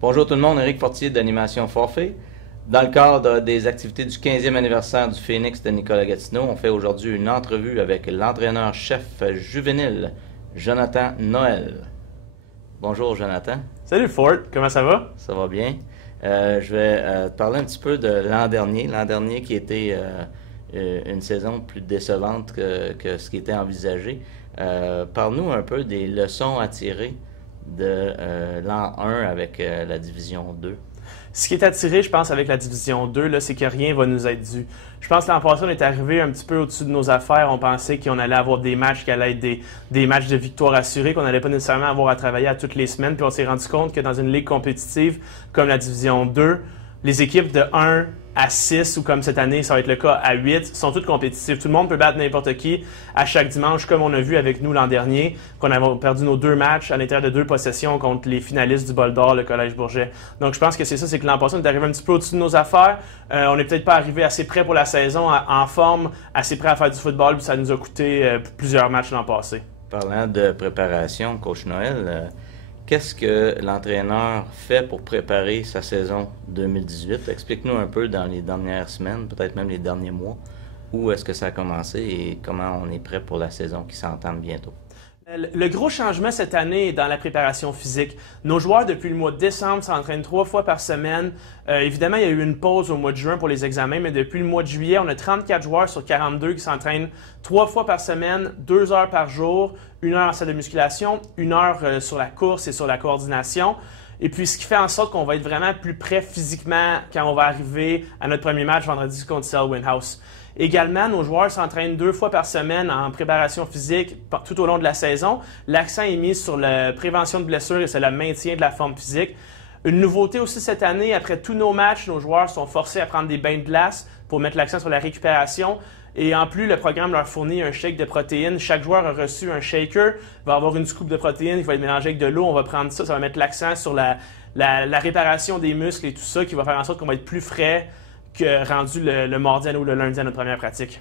Bonjour tout le monde, Éric Fortier d'Animation Forfait. Dans le cadre des activités du 15e anniversaire du Phoenix de Nicolas Gatineau, on fait aujourd'hui une entrevue avec l'entraîneur-chef juvénile, Jonathan Noël. Bonjour Jonathan. Salut Fort, comment ça va? Ça va bien. Je vais te parler un petit peu de l'an dernier qui était une saison plus décevante que ce qui était envisagé. Parle-nous un peu des leçons à tirer de l'an 1 avec la Division 2. Ce qui est attiré, je pense, avec la Division 2, c'est que rien va nous être dû. Je pense que l'an passé, on est arrivé un petit peu au-dessus de nos affaires. On pensait qu'on allait avoir des matchs qui allaient être des matchs de victoire assurés, qu'on n'allait pas nécessairement avoir à travailler à toutes les semaines. Puis on s'est rendu compte que dans une ligue compétitive comme la Division 2, les équipes de 1 à 6, ou comme cette année, ça va être le cas à 8, sont toutes compétitives. Tout le monde peut battre n'importe qui à chaque dimanche, comme on a vu avec nous l'an dernier, qu'on avait perdu nos 2 matchs à l'intérieur de 2 possessions contre les finalistes du Bol d'Or, le Collège Bourget. Donc je pense que c'est ça, c'est que l'an passé, on est arrivé un petit peu au-dessus de nos affaires. On n'est peut-être pas arrivé assez près pour la saison, en forme, assez près à faire du football, puis ça nous a coûté plusieurs matchs l'an passé. Parlant de préparation, Coach Noël, qu'est-ce que l'entraîneur fait pour préparer sa saison 2018? Explique-nous un peu dans les dernières semaines, peut-être même les derniers mois, où est-ce que ça a commencé et comment on est prêt pour la saison qui s'entame bientôt. Le gros changement cette année est dans la préparation physique. Nos joueurs, depuis le mois de décembre, s'entraînent 3 fois par semaine. Évidemment, il y a eu une pause au mois de juin pour les examens, mais depuis le mois de juillet, on a 34 joueurs sur 42 qui s'entraînent 3 fois par semaine, 2 heures par jour, 1 heure en salle de musculation, 1 heure sur la course et sur la coordination. Et puis, ce qui fait en sorte qu'on va être vraiment plus prêt physiquement quand on va arriver à notre premier match vendredi contre Selwyn House. Également, nos joueurs s'entraînent 2 fois par semaine en préparation physique tout au long de la saison. L'accent est mis sur la prévention de blessures et c'est le maintien de la forme physique. Une nouveauté aussi cette année, après tous nos matchs, nos joueurs sont forcés à prendre des bains de glace pour mettre l'accent sur la récupération. Et en plus, le programme leur fournit un shake de protéines. Chaque joueur a reçu un shaker, va avoir une scoop de protéines, il va être mélangé avec de l'eau. On va prendre ça, ça va mettre l'accent sur la réparation des muscles et tout ça, qui va faire en sorte qu'on va être plus frais que rendu le mardi ou le lundi à notre première pratique.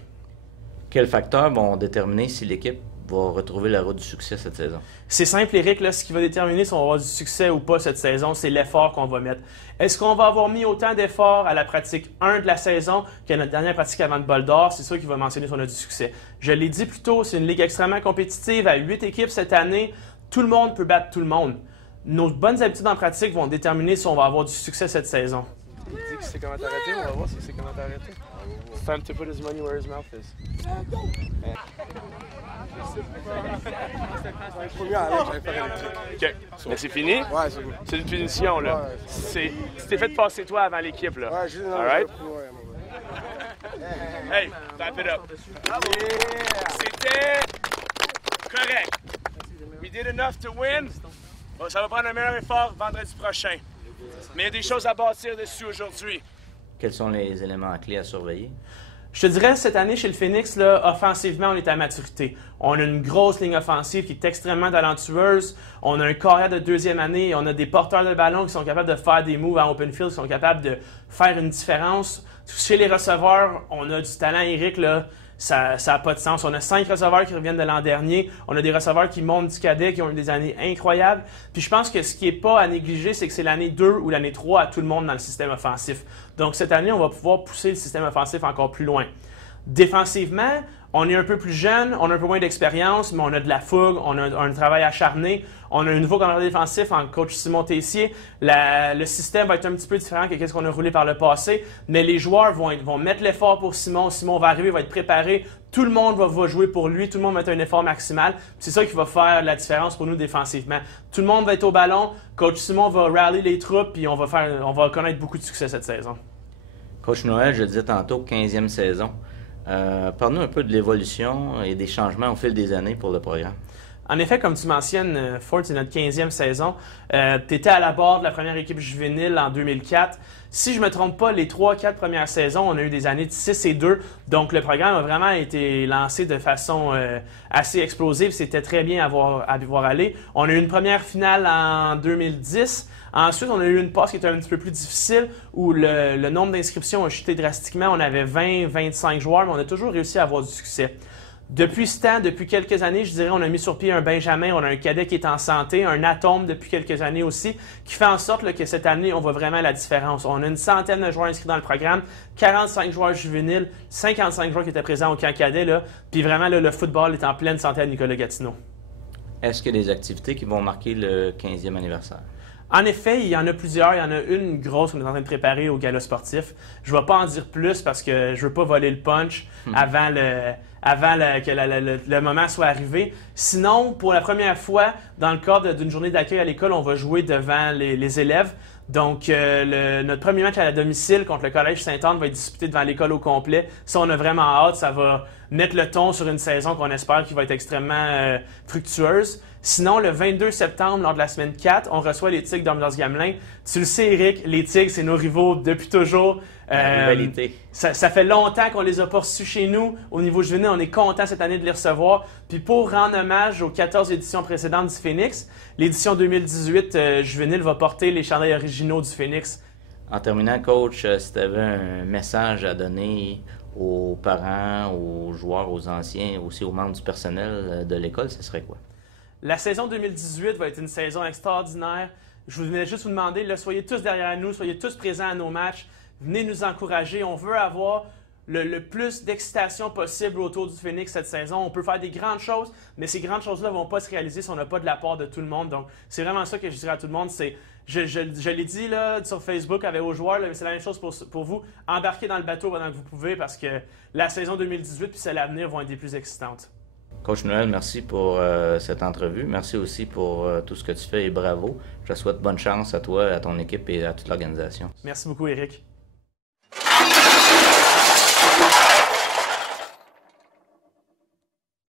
Quels facteurs vont déterminer si l'équipe va retrouver la route du succès cette saison? C'est simple, Éric. Là, ce qui va déterminer si on va avoir du succès ou pas cette saison, c'est l'effort qu'on va mettre. Est-ce qu'on va avoir mis autant d'efforts à la pratique 1 de la saison qu'à notre dernière pratique avant le Bol d'Or? C'est ça qui va mentionner si on a du succès. Je l'ai dit plus tôt, c'est une ligue extrêmement compétitive à 8 équipes cette année. Tout le monde peut battre tout le monde. Nos bonnes habitudes en pratique vont déterminer si on va avoir du succès cette saison. Il dit que c'est comment t'arrêter, on va voir si c'est comment t'arrêter. It's time to put his money where his mouth is. OK. Mais c'est fini? Ouais, c'est bon. C'est une punition, là. Ouais, C'était fait passer toi avant l'équipe, là. Ouais, juste dans All right? le Hey, tap it up. C'était correct. We did enough to win. Bon, ça va prendre un meilleur effort vendredi prochain. Mais il y a des choses à bâtir dessus aujourd'hui. Quels sont les éléments clés à surveiller? Je te dirais, cette année, chez le Phoenix, là, offensivement, on est à maturité. On a une grosse ligne offensive qui est extrêmement talentueuse. On a un carrière de 2e année. On a des porteurs de ballon qui sont capables de faire des moves en open field, qui sont capables de faire une différence. Chez les receveurs, on a du talent, Éric, là. Ça n'a pas de sens. On a 5 receveurs qui reviennent de l'an dernier. On a des receveurs qui montent du cadet, qui ont eu des années incroyables. Puis je pense que ce qui n'est pas à négliger, c'est que c'est l'année 2 ou l'année 3 à tout le monde dans le système offensif. Donc cette année, on va pouvoir pousser le système offensif encore plus loin. Défensivement, on est un peu plus jeune, on a un peu moins d'expérience, mais on a de la fougue, on a un travail acharné. On a un nouveau coordinateur défensif en coach Simon Tessier. Le système va être un petit peu différent que ce qu'on a roulé par le passé, mais les joueurs vont mettre l'effort pour Simon. Simon va arriver, va être préparé. Tout le monde va jouer pour lui. Tout le monde va mettre un effort maximal. C'est ça qui va faire la différence pour nous défensivement. Tout le monde va être au ballon. Coach Simon va rallier les troupes et on va connaître beaucoup de succès cette saison. Coach Noël, je disais tantôt 15e saison. Parle-nous un peu de l'évolution et des changements au fil des années pour le programme. En effet, comme tu mentionnes, Ford, c'est notre 15e saison. Tu étais à la barre de la première équipe juvénile en 2004. Si je ne me trompe pas, les 3-4 premières saisons, on a eu des années de 6 et 2. Donc, le programme a vraiment été lancé de façon assez explosive. C'était très bien à voir aller. On a eu une première finale en 2010. Ensuite, on a eu une passe qui était un petit peu plus difficile où le nombre d'inscriptions a chuté drastiquement. On avait 20-25 joueurs, mais on a toujours réussi à avoir du succès. Depuis ce temps, depuis quelques années, je dirais, on a mis sur pied un Benjamin, on a un cadet qui est en santé, un Atome depuis quelques années aussi, qui fait en sorte là, que cette année, on voit vraiment la différence. On a une centaine de joueurs inscrits dans le programme, 45 joueurs juvéniles, 55 joueurs qui étaient présents au camp cadet, là, puis vraiment, là, le football est en pleine santé à Nicolas-Gatineau. Est-ce qu'il y a des activités qui vont marquer le 15e anniversaire? En effet, il y en a plusieurs. Il y en a une grosse qu'on est en train de préparer au gala sportif. Je ne vais pas en dire plus parce que je ne veux pas voler le punch avant que le moment soit arrivé. Sinon, pour la première fois, dans le cadre d'une journée d'accueil à l'école, on va jouer devant les élèves. Donc, notre premier match à la domicile contre le Collège Sainte-Anne va être disputé devant l'école au complet. Ça, on a vraiment hâte. Ça va mettre le ton sur une saison qu'on espère qui va être extrêmement fructueuse. Sinon, le 22 septembre, lors de la semaine 4, on reçoit les Tigres d'Ormuz-Gamelin. Tu le sais, Eric, les Tigres, c'est nos rivaux depuis toujours. La rivalité. Ça fait longtemps qu'on les a pas reçus chez nous. Au niveau juvénile, on est content cette année de les recevoir. Puis pour rendre hommage aux 14 éditions précédentes du Phoenix, l'édition 2018 juvénile va porter les chandails originaux du Phoenix. En terminant, coach, si tu avais un message à donner aux parents, aux joueurs, aux anciens, aussi aux membres du personnel de l'école, ce serait quoi? La saison 2018 va être une saison extraordinaire. Je voulais juste vous demander, là, soyez tous derrière nous, soyez tous présents à nos matchs. Venez nous encourager. On veut avoir le plus d'excitation possible autour du Phoenix cette saison. On peut faire des grandes choses, mais ces grandes choses-là ne vont pas se réaliser si on n'a pas de la part de tout le monde. Donc, c'est vraiment ça que je dirais à tout le monde. Je l'ai dit là, sur Facebook avec aux joueurs, mais c'est la même chose pour vous. Embarquez dans le bateau pendant que vous pouvez parce que la saison 2018 puis celle à venir vont être des plus excitantes. Coach Noël, merci pour cette entrevue. Merci aussi pour tout ce que tu fais et bravo. Je te souhaite bonne chance à toi, à ton équipe et à toute l'organisation. Merci beaucoup, Eric.